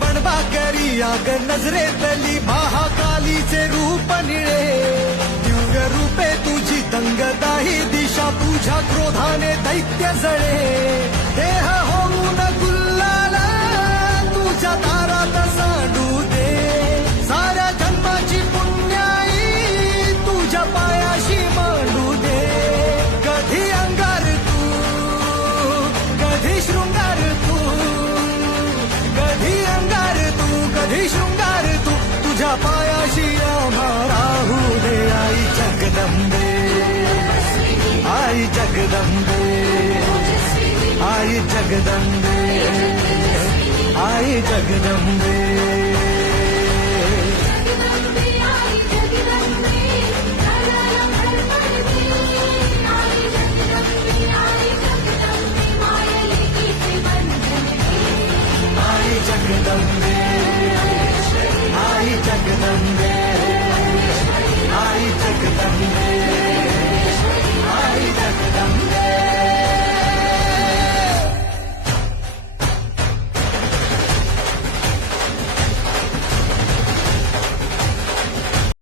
बनवा करी आग काली से रूप निळे दिव्य रूपे तुझी दंगदाही, दिशा तुझ्या क्रोधाने दैत्य जळे देह आई जगदंबे आई जगदंबे आई जगदंबे जगदंबे आई जगदंबे नगरं धर्मदे आई जगदंबे